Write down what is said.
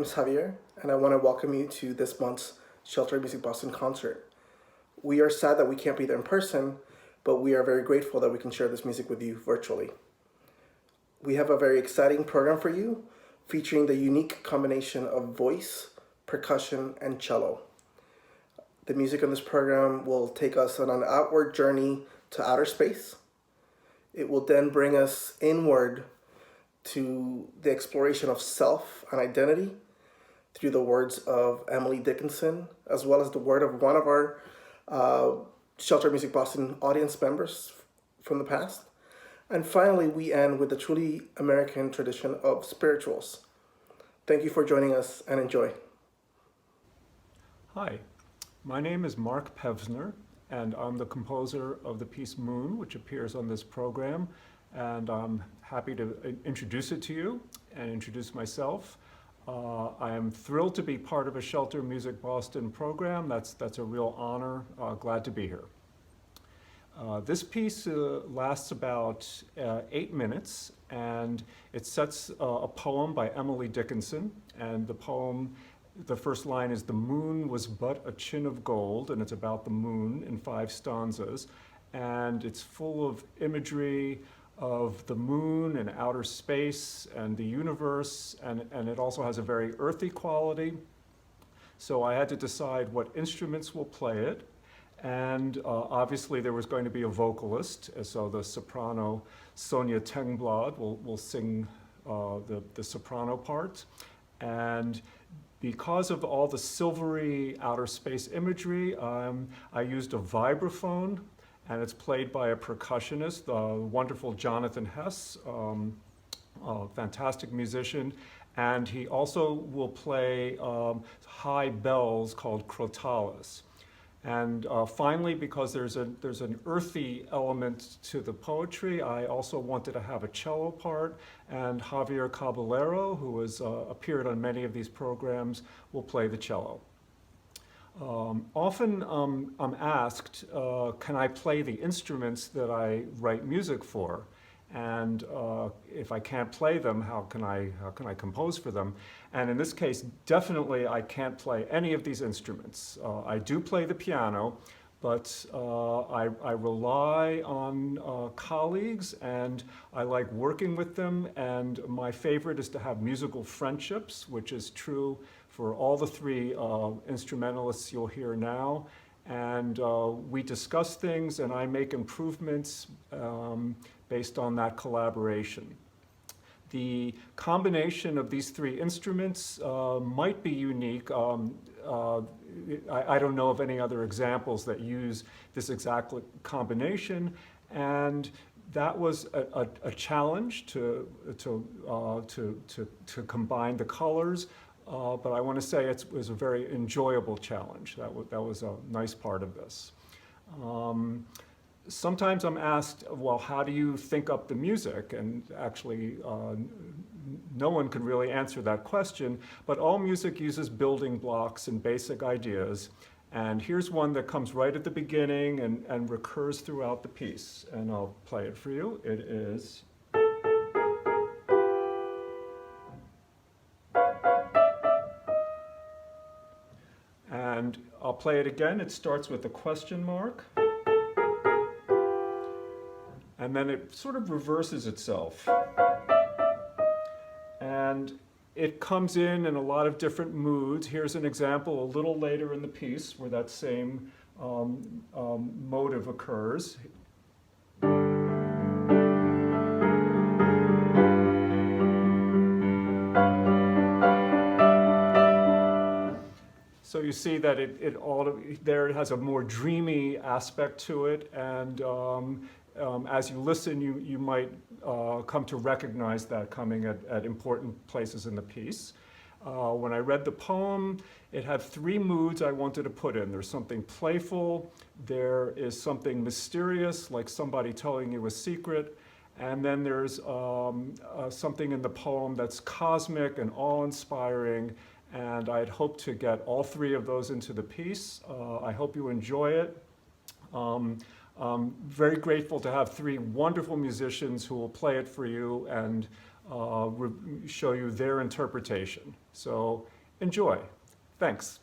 name is Javier, and I want to welcome you to this month's Shelter Music Boston concert. We are sad that we can't be there in person, but we are very grateful that we can share this music with you virtually. We have a very exciting program for you, featuring the unique combination of voice, percussion, and cello. The music in this program will take us on an outward journey to outer space. It will then bring us inward to the exploration of self and identity through the words of Emily Dickinson, as well as the word of one of our Shelter Music Boston audience members from the past. And finally, we end with the truly American tradition of spirituals. Thank you for joining us and enjoy. Hi, my name is Mark Pevsner, and I'm the composer of the piece Moon, which appears on this program. And I'm happy to introduce it to you and introduce myself. I am thrilled to be part of a Shelter Music Boston program. That's a real honor. Glad to be here. This piece lasts about 8 minutes, and it sets a poem by Emily Dickinson. And the poem, the first line is, "The moon was but a chin of gold," and it's about the moon in 5 stanzas. And it's full of imagery of the moon and outer space and the universe, and it also has a very earthy quality. So I had to decide what instruments will play it, and obviously there was going to be a vocalist, so the soprano Sonia Tengblad will sing the soprano part. And because of all the silvery outer space imagery, I used a vibraphone, and it's played by a percussionist, the wonderful Jonathan Hess, a fantastic musician. And he also will play high bells called crotales. And finally, because there's an earthy element to the poetry, I also wanted to have a cello part, and Javier Caballero, who has appeared on many of these programs, will play the cello. Often I'm asked, can I play the instruments that I write music for? And if I can't play them, how can I compose for them? And in this case, definitely I can't play any of these instruments. I do play the piano, but I rely on colleagues, and I like working with them. And my favorite is to have musical friendships, which is true for all the 3 instrumentalists you'll hear now. And we discuss things, and I make improvements based on that collaboration. The combination of these 3 instruments might be unique. I don't know of any other examples that use this exact combination, and that was a challenge to combine the colors. But I want to say it was a very enjoyable challenge. That was a nice part of this. Sometimes I'm asked, well, how do you think up the music? And actually, no one can really answer that question, but all music uses building blocks and basic ideas. And here's one that comes right at the beginning and recurs throughout the piece. And I'll play it for you. It is... And I'll play it again. It starts with a question mark. And then it sort of reverses itself. And it comes in a lot of different moods. Here's an example a little later in the piece where that same motive occurs. So you see that it has a more dreamy aspect to it, and as you listen, you might come to recognize that coming at important places in the piece. When I read the poem, it had 3 moods I wanted to put in. There's something playful, there is something mysterious, like somebody telling you a secret, and then there's something in the poem that's cosmic and awe-inspiring. And I'd hoped to get all 3 of those into the piece. I hope you enjoy it. I'm very grateful to have 3 wonderful musicians who will play it for you, and show you their interpretation. So enjoy. Thanks.